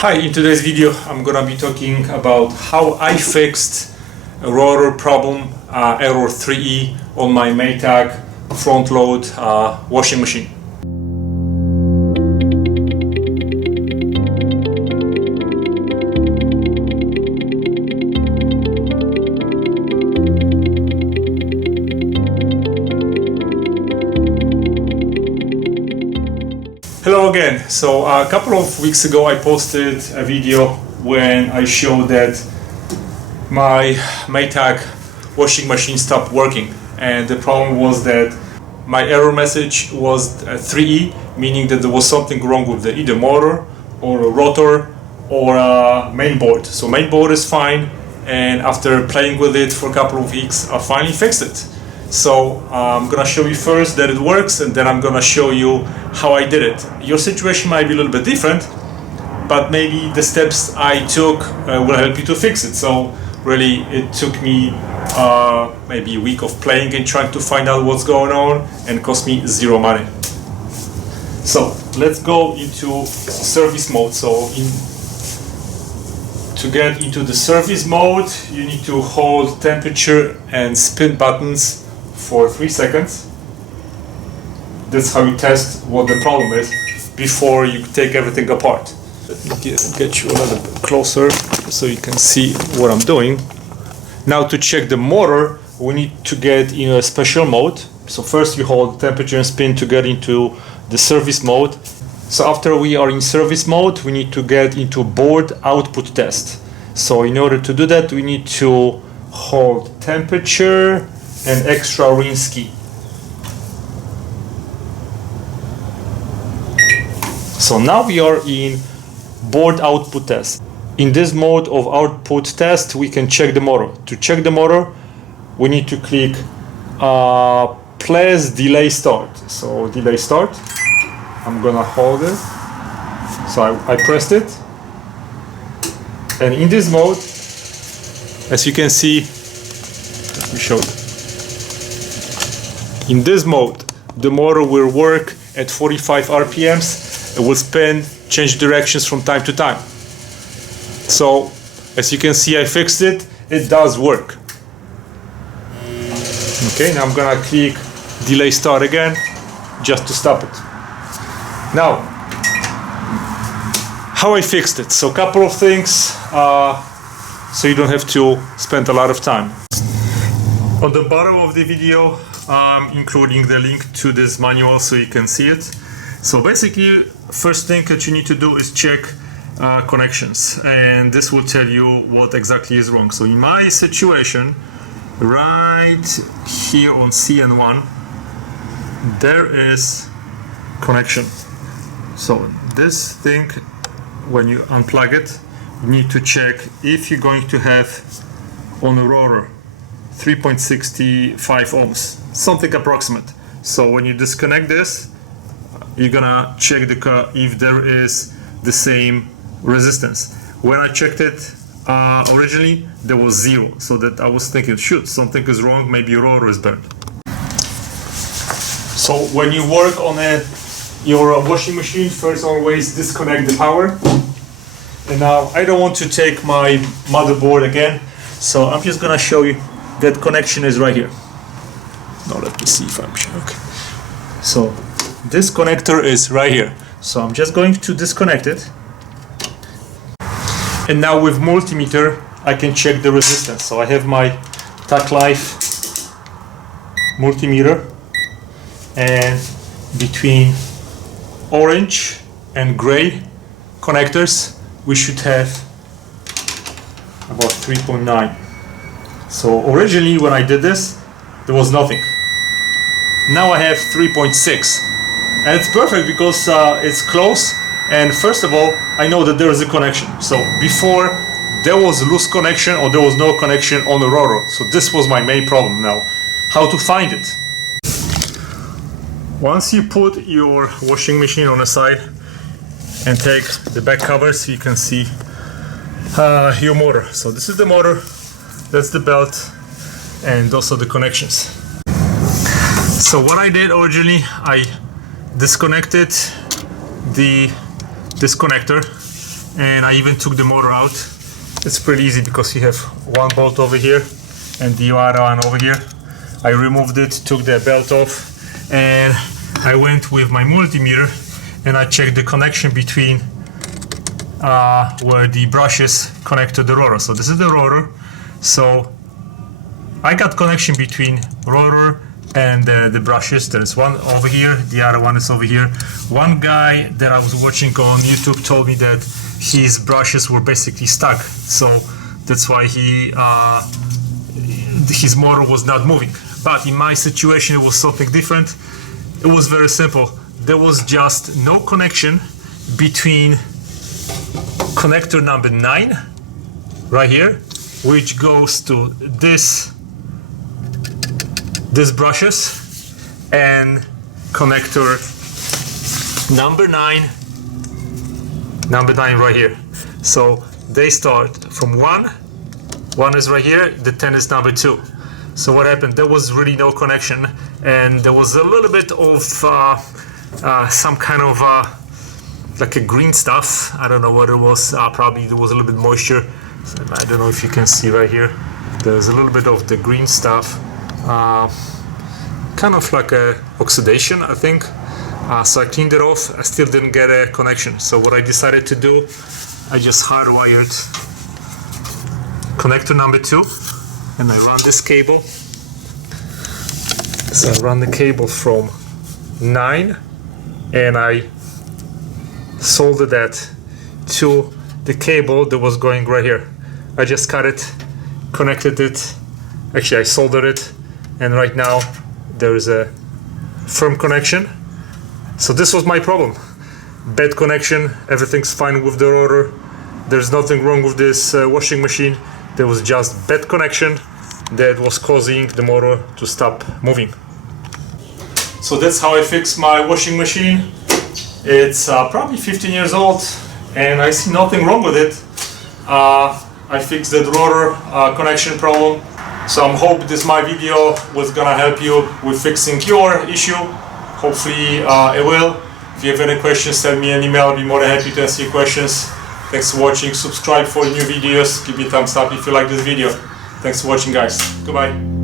Hi, in today's video I'm gonna be talking about how I fixed a rotor problem, error 3E on my Maytag front load washing machine. Hello again. So a couple of weeks ago I posted a video when I showed that my Maytag washing machine stopped working, and the problem was that my error message was 3E, meaning that there was something wrong with the either motor or a rotor or a main board. So main board is fine, and after playing with it for a couple of weeks I finally fixed it. So I'm gonna show you first that it works, and then I'm gonna show you how I did it. Your situation might be a little bit different, but maybe the steps I took will help you to fix it. So really it took me maybe a week of playing and trying to find out what's going on, and cost me zero money. So let's go into service mode. So to get into the service mode, you need to hold temperature and spin buttons for 3 seconds. That's how you test what the problem is before you take everything apart. Let me get you a little bit closer so you can see what I'm doing. Now to check the motor, we need to get in a special mode. So first you hold temperature and spin to get into the service mode. So after we are in service mode, we need to get into board output test. So in order to do that, we need to hold temperature and extra rinse key. So now we are in board output test. In this mode of output test, we can check the motor. To check the motor, we need to click place delay start. So delay start, I'm gonna hold it. So I pressed it. And in this mode, as you can see, let me show you. In this mode, the motor will work at 45 RPMs. It will spin, change directions from time to time. So, as you can see, I fixed it. It does work. Okay, now I'm gonna click delay start again, just to stop it. Now, how I fixed it. So, a couple of things, so you don't have to spend a lot of time. On the bottom of the video, I'm including the link to this manual so you can see it. So basically, first thing that you need to do is check connections, and this will tell you what exactly is wrong. So in my situation, right here on CN1, there is connection. So this thing, when you unplug it, you need to check if you're going to have on a rotor 3.65 ohms, something approximate. So when you disconnect this, you're gonna check if there is the same resistance. When I checked it originally, there was 0. So that I was thinking, shoot, something is wrong, maybe your rotor is burned. So when you work on your washing machine, first always disconnect the power. And now I don't want to take my motherboard again, so I'm just gonna show you that connection is right here. Now let me see if I'm sure. Okay. So this connector is right here. So I'm just going to disconnect it. And now with multimeter, I can check the resistance. So I have my Tac Life multimeter, and between orange and gray connectors, we should have about 3.9. So originally when I did this, there was nothing. Now I have 3.6, and it's perfect because it's close, and first of all I know that there is a connection. So before there was a loose connection or there was no connection on the rotor. So this was my main problem. Now how to find it. Once you put your washing machine on the side and take the back cover, so you can see your motor. So this is the motor, that's the belt, and those are the connections. So what I did originally, I disconnected this connector and I even took the motor out. It's pretty easy because you have one bolt over here and the other one over here. I removed it, took the belt off, and I went with my multimeter and I checked the connection between where the brushes connect to the rotor. So this is the rotor. So I got connection between rotor and the brushes. There's one over here, the other one is over here. One guy that I was watching on YouTube told me that his brushes were basically stuck, so that's why his motor was not moving. But in my situation it was something different. It was very simple. There was just no connection between connector number 9 right here, which goes to this brushes, and connector number 9 right here. So they start from 1 is right here, the 10 is number 2. So what happened, there was really no connection, and there was a little bit of some kind of like a green stuff. I don't know what it was. Probably there was a little bit moisture. I don't know if you can see right here. There's a little bit of the green stuff, kind of like a oxidation, I think. So I cleaned it off. I still didn't get a connection. So what I decided to do, I just hardwired connector number 2, and I run this cable. So I run the cable from 9, and I soldered that to the cable that was going right here. I just cut it, connected it. Actually, I soldered it, and right now there is a firm connection. So this was my problem. Bad connection, everything's fine with the rotor. There's nothing wrong with this washing machine. There was just bad connection that was causing the motor to stop moving. So that's how I fixed my washing machine. It's probably 15 years old, and I see nothing wrong with it. I fixed that rotor connection problem. So I hope my video was gonna help you with fixing your issue. Hopefully it will. If you have any questions, send me an email. I'll be more than happy to answer your questions. Thanks for watching. Subscribe for new videos. Give me a thumbs up if you like this video. Thanks for watching, guys. Goodbye.